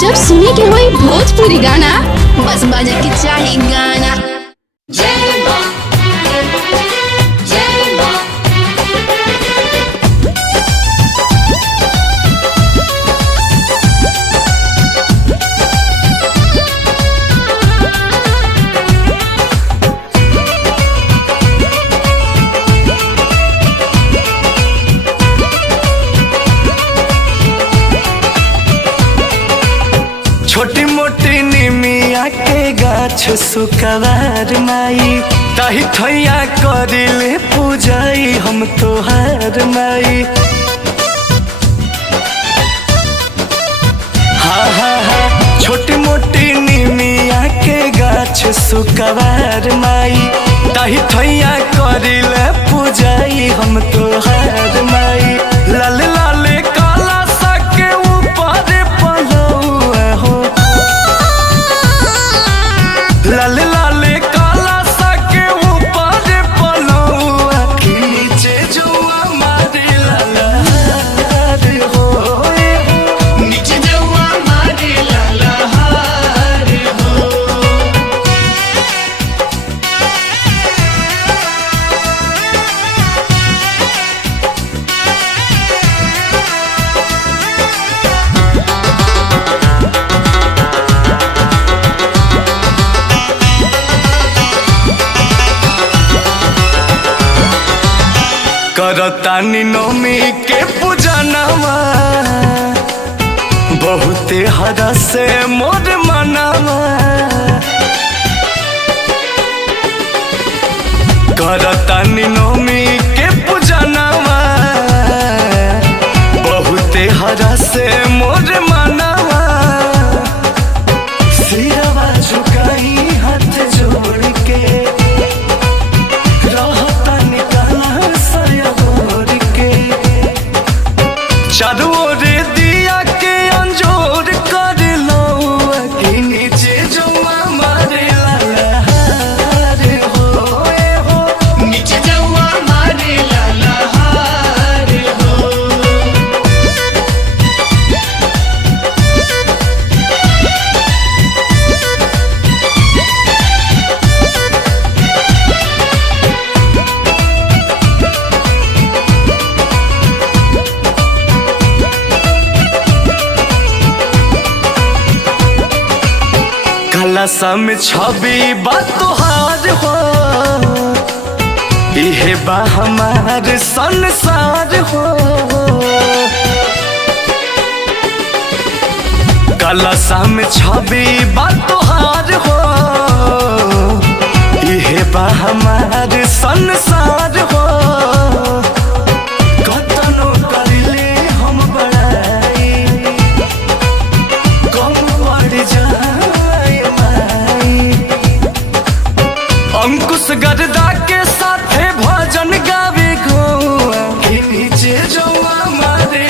जब सुने के होई भोजपुरी गाना बस बजे के चाही गाना। जय मां जय मां छोटी मोटी निमिया के गाछ सुकवार माई ताही थैया करिले पूजाई हम तोहार माई। हा हा हा छोटी मोटी निमिया के गाछ सुकवार माई ताही थैया करिले पूजाई हम तोहार माई। लाल लाल काला सा के ऊपर पलौआ हो लाल लाल काला सा के ऊपर पलौआ के नीचे जुआ मारे ललहार हो नीचे जुआ मारे ललहार हो। करतानी नौमी के पूजनवा बहुते हरा से मोर मनवा। करतानी नौमी के पूजनवा बहुते हरा से मोर मनवा। सिरवा झुकाई हाथ जोड़ के चारों ओर दिया के अंजोर कर लो के नीचे जुआ मारे ललहार हो नीचे जुआ मारे ललहार हो। कलशा में छवि बा तोहार हो इहे बा हमार संसार हो। कलशा में छवि बा तोहार हो इहे बा हमार संसार हो। कतनो करिले हम बड़ाई कम पड़ जाए अंकुश गर्दा के साथे भजन गावे गो के नीचे जुआ मारे